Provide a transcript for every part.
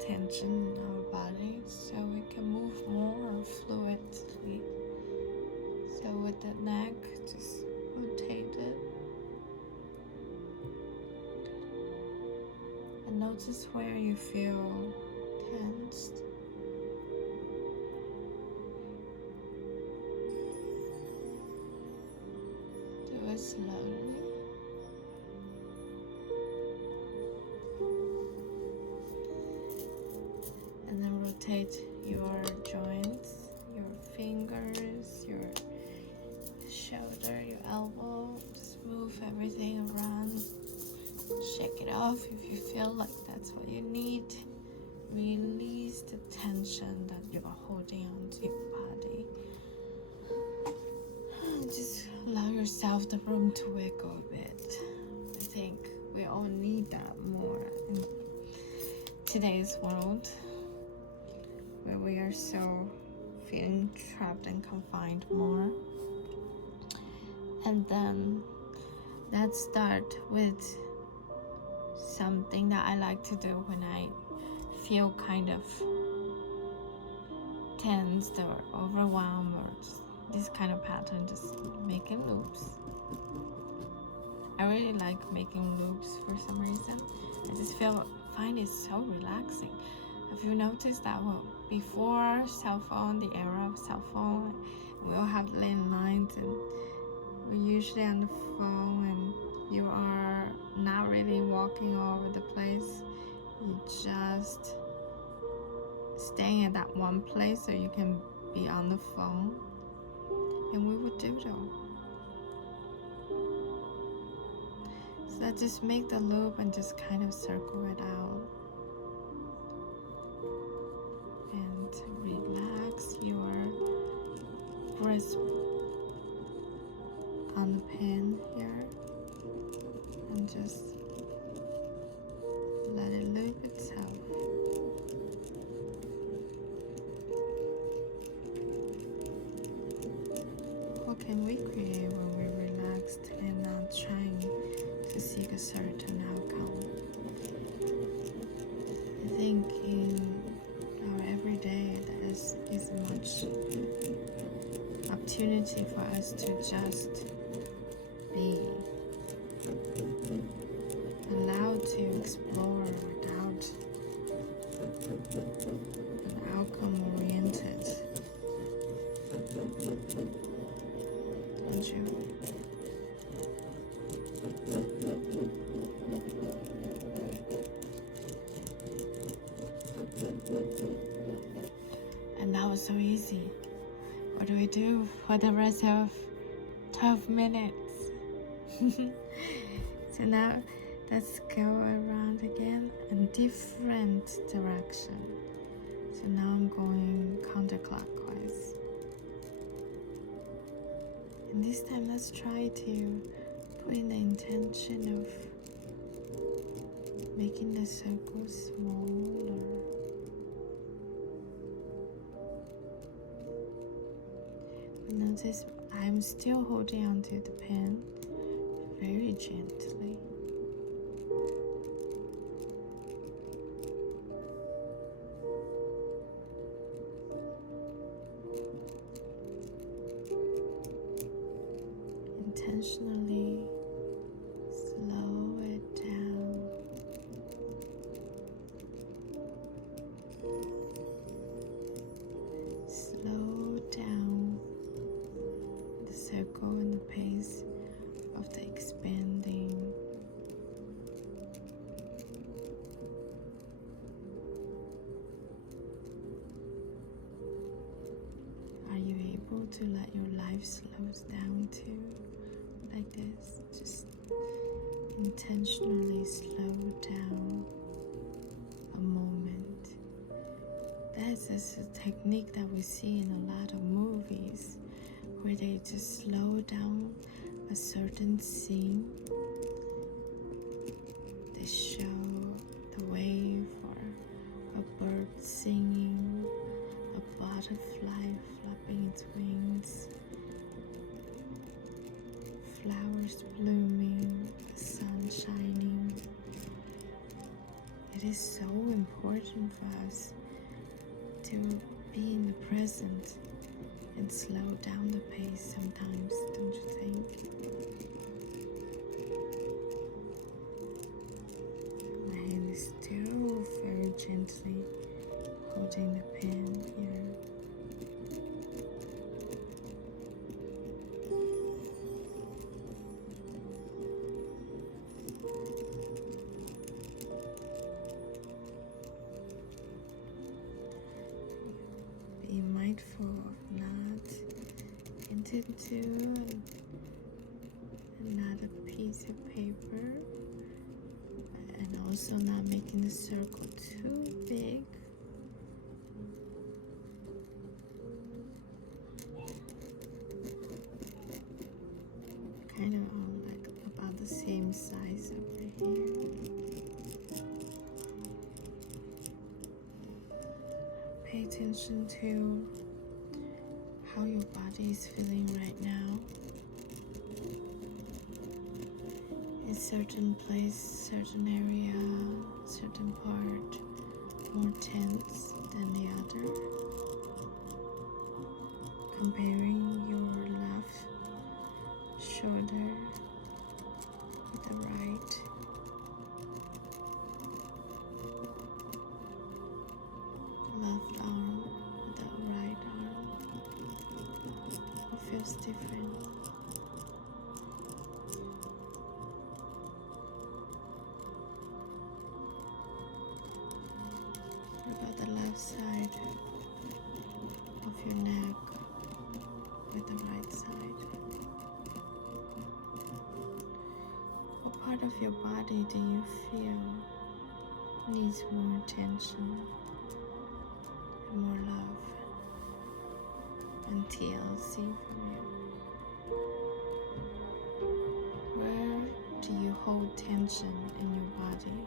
tension in our body so we can move more fluidly. So with the neck, just rotate it. And notice where you feel tensed. Do it slowly. And then rotate your joints, your fingers, your shoulder, your elbow. Just move everything around. Shake it off if you feel like that's what you need. Release the tension that you are holding onto your body. And just allow yourself the room to wiggle a bit. I think we all need that more in today's world, where we are so feeling trapped and confined more. And then let's start with something that I like to do when I feel kind of tensed or overwhelmed or this kind of pattern, just making loops. I really like making loops for some reason. I just find it so relaxing. Have you noticed that before cell phone, the era of cell phone, we all have landlines and we're usually on the phone and you are not really walking all over the place. You just staying at that one place so you can be on the phone. And we would doodle. So just make the loop and just kind of circle it out. And relax your grasp on the pen here. And just let it loop itself. What can we create when we're relaxed and not trying to seek a certain outcome? I think in our everyday there is much opportunity for us to just be allowed to explore without an outcome oriented. Don't you? And that was so easy. What do we do for the rest of 12 minutes? So now let's go around again in different direction. So now I'm going counterclockwise. And this time let's try to put in the intention of making the circle smaller. Notice I'm still holding onto the pen very gently. Intentionally slow it down. Slow down the circle and the pace of the expanding. Are you able to let your life slow down too? Like this, just intentionally slow down a moment. This is a technique that we see in a lot of movies where they just slow down a certain scene. They show the wave or a bird singing, a butterfly flapping its wings, flowers blooming, the sun shining. It is so important important for us to be in the present and slow down the pace sometimes, don't you think? My hand is still very gently holding the pen here. Be mindful of not hinting to another piece of paper, and also not making the circle too big. Kind of like about the same size over here. Pay attention to how your body is feeling right now. Is certain place, certain area, certain part more tense than the other? Comparing your left shoulder with the right. Left arm with the right arm. What feels different? What about the left side of your neck with the right side? What part of your body do you feel needs more attention and more love and TLC from you? Where do you hold tension in your body?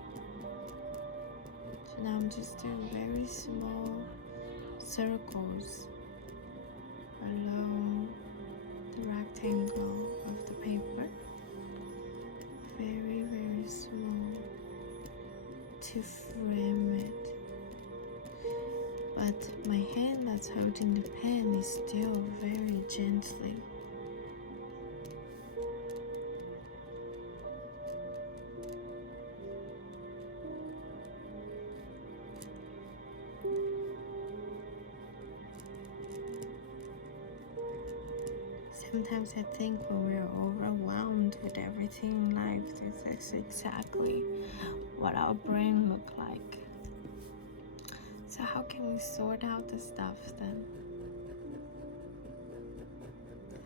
So now I'm just doing very small circles along the rectangle of the paper. Very, very small to frame it. But my hand that's holding the pen is still very gently. Sometimes I think when we're overwhelmed with everything in life, that's exactly what our brain looks like. So how can we sort out the stuff then?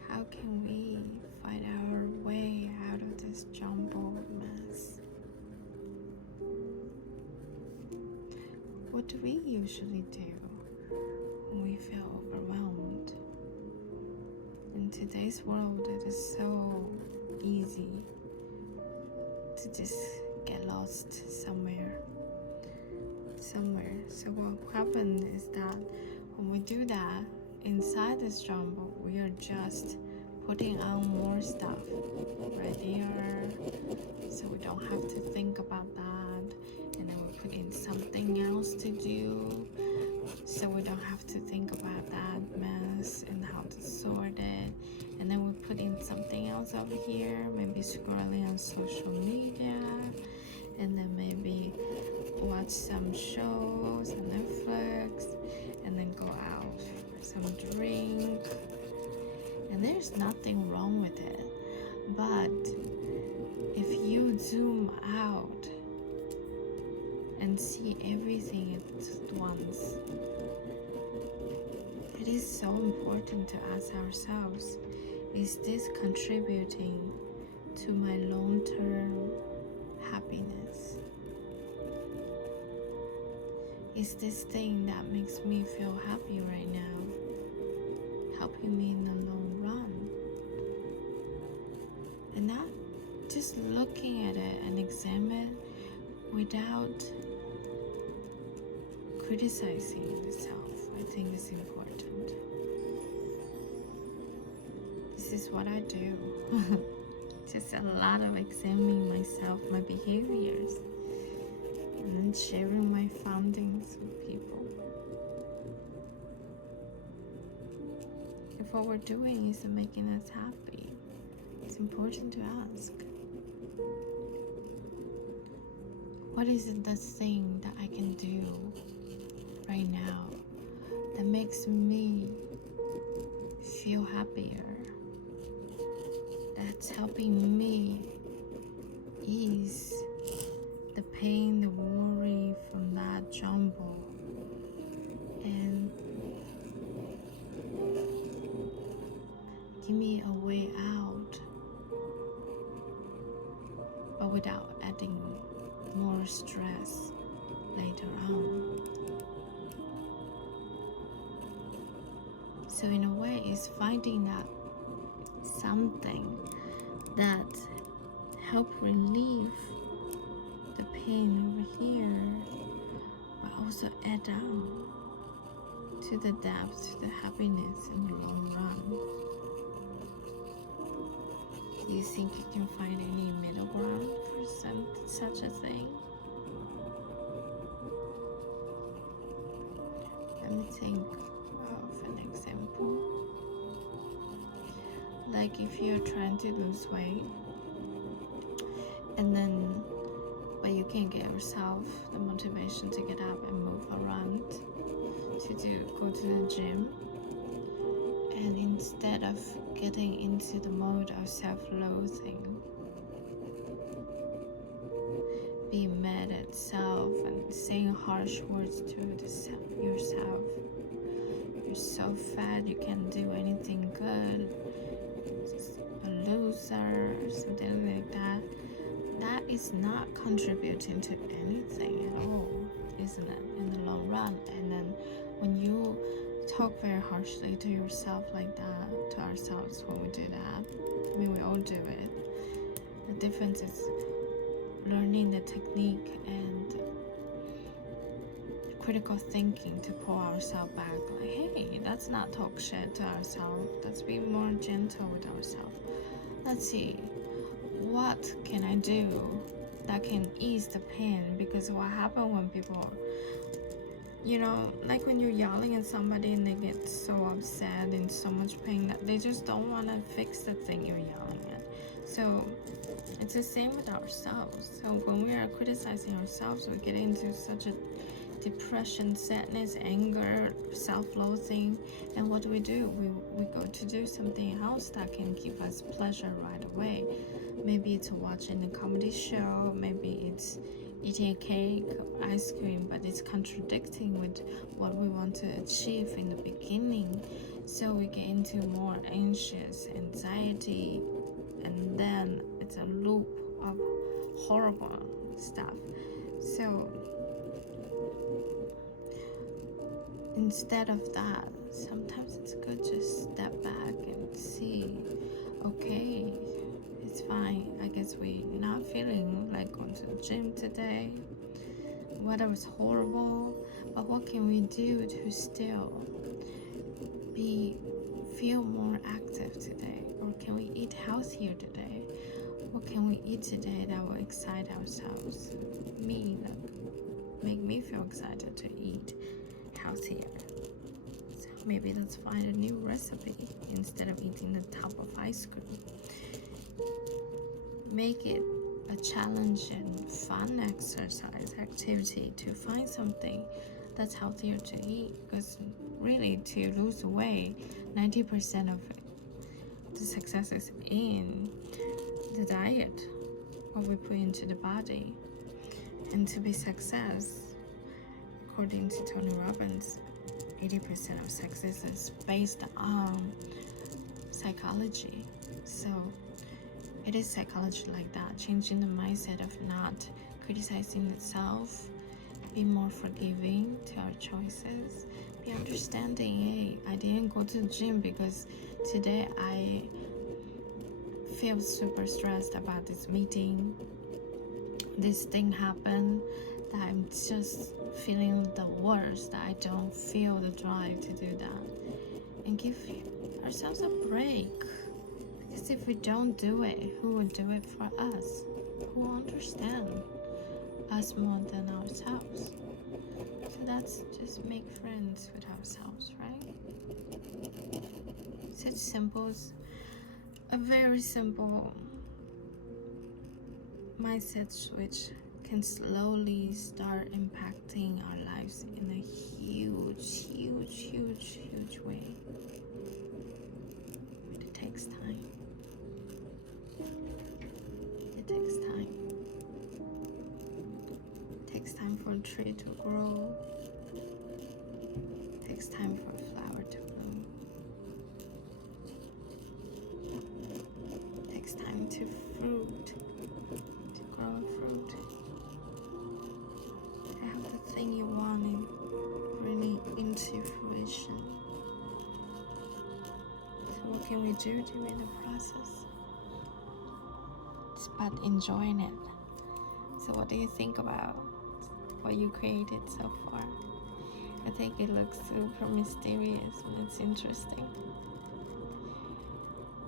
How can we find our way out of this jumbled mess? What do we usually do when we feel overwhelmed? In today's world, it is so easy to just get lost somewhere. So what happened is that when we do that, inside this jumble, we are just putting on more stuff right here, so we don't have to think about that, and then we put in something else to do, so we don't have to think about that mess and how to sort it, and then we put in something else over here, maybe scrolling on social media, and then maybe watch some shows on Netflix, and then go out for some drink. And there's nothing wrong with it, but if you zoom out and see everything at once, it is so important to ask ourselves, is this contributing to my long-term happiness? Is this thing that makes me feel happy right now helping me in the long run? And not just looking at it and examine it without criticizing yourself, I think is important. This is what I do. Just a lot of examining myself, my behaviors, and and sharing my findings with people. If what we're doing is making us happy, it's important to ask, what is it the thing that I can do right now that makes me feel happier, that's helping me ease the pain, the worry from that jumble, and give me a way out, but without adding more stress later on. So in a way, it's finding that something that help relieve the pain over here, but also add on to the depth, to the happiness in the long run. Do you think you can find any middle ground for such a thing? Let me think of an example. Like if you're trying to lose weight, and then but you can't get yourself the motivation to get up and move around, go to the gym, and instead of getting into the mode of self-loathing, being mad at self and saying harsh words to yourself, you're so fat, you can't do anything good, just a loser, something like that, that is not contributing to anything at all, isn't it, in the long run? And then when you talk very harshly to yourself like that, to ourselves, when we do that, I mean, we all do it. The difference is learning the technique and critical thinking to pull ourselves back, like, hey, let's not talk shit to ourselves, let's be more gentle with ourselves. Let's see, what can I do that can ease the pain? Because what happens when people, like when you're yelling at somebody and they get so upset and so much pain that they just don't want to fix the thing you're yelling at. So it's the same with ourselves. So when we are criticizing ourselves, we get into such a depression, sadness, anger, self-loathing, and what do? We go to do something else that can give us pleasure right away. Maybe it's watching a comedy show, maybe it's eating a cake, ice cream, but it's contradicting with what we want to achieve in the beginning. So we get into more anxious, anxiety, and then it's a loop of horrible stuff. So instead of that, sometimes it's good to step back and see, okay, it's fine. I guess we're not feeling like going to the gym today. Weather was horrible, but what can we do to still feel more active today? Or can we eat healthier today? What can we eat today that will excite ourselves? Make me feel excited to eat healthier. So maybe let's find a new recipe instead of eating the top of ice cream. Make it a challenging, fun exercise activity to find something that's healthier to eat. Because really, to lose weight, 90% of the success is in the diet, what we put into the body. And to be success, according to Tony Robbins, 80% of success is based on psychology. So it is psychology like that, changing the mindset of not criticizing itself, be more forgiving to our choices, be understanding, hey, I didn't go to the gym because today I feel super stressed about this meeting, this thing happened, that I'm just feeling the worst, that I don't feel the drive to do that. And give ourselves a break. Because if we don't do it, who will do it for us? Who will understand us more than ourselves. So that's just make friends with ourselves, right? Such simple, a very simple mindset switch can slowly start impacting our lives in a huge way. But it takes time. It takes time. It takes time for a tree to grow. It takes time for a flower to bloom. It takes time to grow a fruit. To have the thing you wanted really into fruition. So what can we do during the process? It's about enjoying it. So what do you think about what you created so far? I think it looks super mysterious and it's interesting.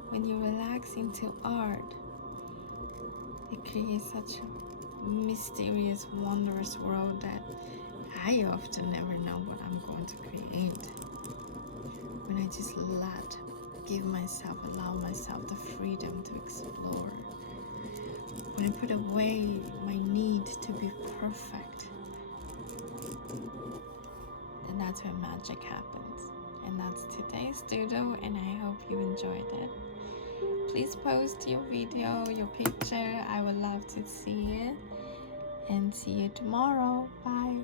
When you relax into art, it creates such a mysterious, wondrous world that I often never know what I'm going to create. When I just allow myself the freedom to explore. When I put away my need to be perfect, then that's when magic happens. And that's today's doodle, and I hope you enjoyed it. Please post your video, your picture. I would love to see it. And see you tomorrow. Bye.